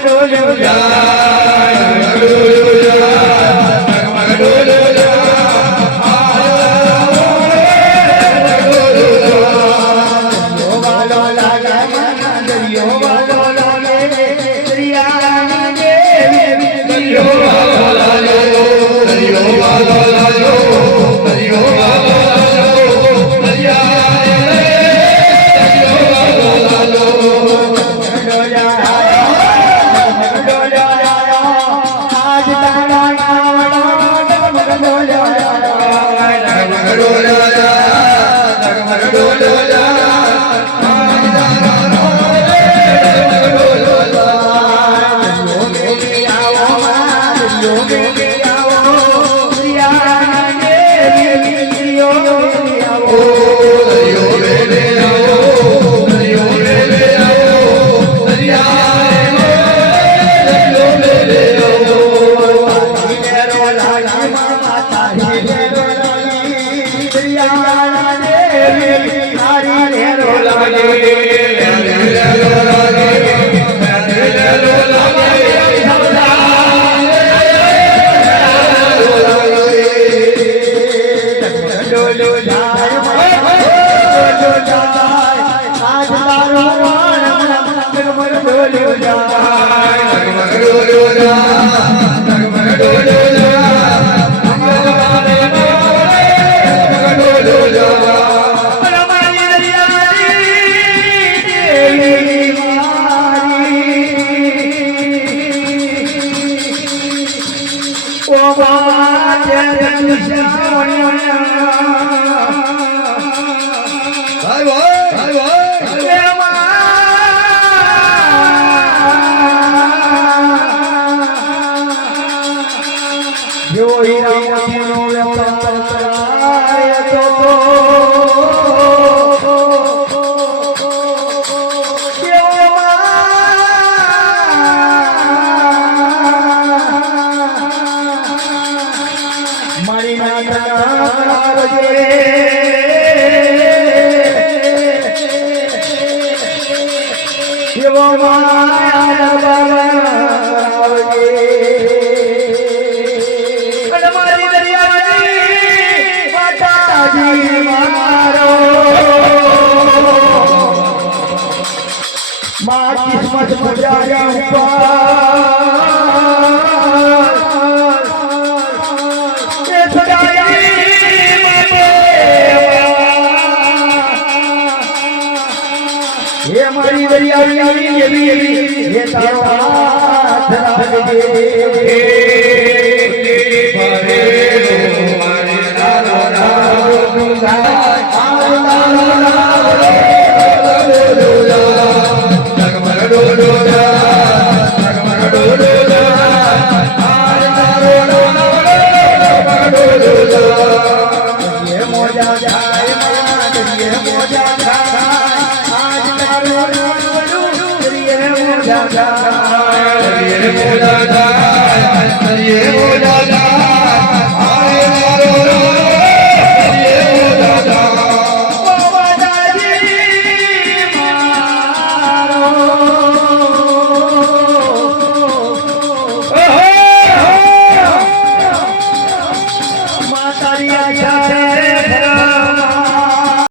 ડોલ્યો જાય do do do ભાઈ મારી દરિયાની માતાજી મારો. મા કિસ્મત મજાયા ઉપર. એ સદાઈ હે મારી દરિયાની એવી એવી હે તારો હાથ રાખજે. Hare Hare